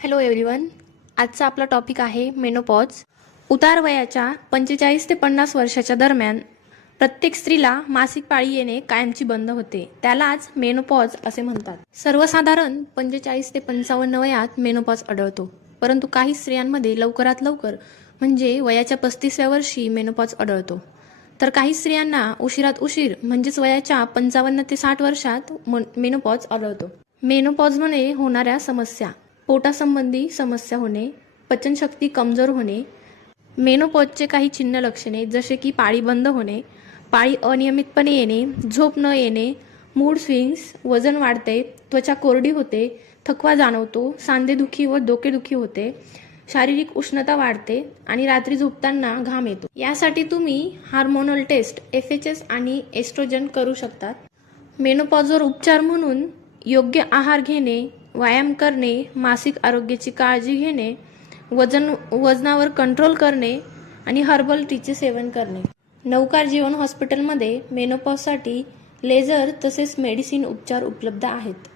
Hello everyone. आजचा आपला topic आहे मेनोपॉज. उतार वयाच्या 45 ते 50 वर्षाच्या दरम्यान प्रत्येक स्त्रीला मासिक पाळी येणे कायमची बंद होते. त्यालाच मेनोपॉज असे म्हणतात. सर्वसाधारण 45 ते 55 वयात मेनोपॉज आढळतो, परंतु काही स्त्रियांमध्ये लवकरात लवकर म्हणजे वयाच्या 35व्या वर्षी मेनोपॉज आढळतो, तर काही स्त्रियांना उशिरात उशीर म्हणजेच वयाच्या 55 ते 60 वर्षात मेनोपॉज आढळतो. मेनोपॉजमध्ये होणाऱ्या समस्या: पोटासंबंधी समस्या होणे, पचनशक्ती कमजोर होणे. मेनोपॉजचे काही चिन्ह लक्षणे जसे की पाळी बंद होणे, पाळी अनियमितपणे येणे, झोप न येणे, मूड स्विंग्स, वजन वाढते, त्वचा कोरडी होते, थकवा जाणवतो, सांधेदुखी व डोकेदुखी होते, शारीरिक उष्णता वाढते आणि रात्री झोपताना घाम येतो. यासाठी तुम्ही हार्मोनल टेस्ट FHS आणि एस्ट्रोजन करू शकतात. मेनोपॉजवर उपचार म्हणून योग्य आहार घेणे, व्यायाम करणे, मासिक आरोग्याची काळजी घेणे, वजनावर कंट्रोल करणे आणि हर्बल टीचे सेवन करणे. नवकार जीवन हॉस्पिटलमध्ये मेनोपॉजसाठी लेझर तसेच मेडिसिन उपचार उपलब्ध आहेत.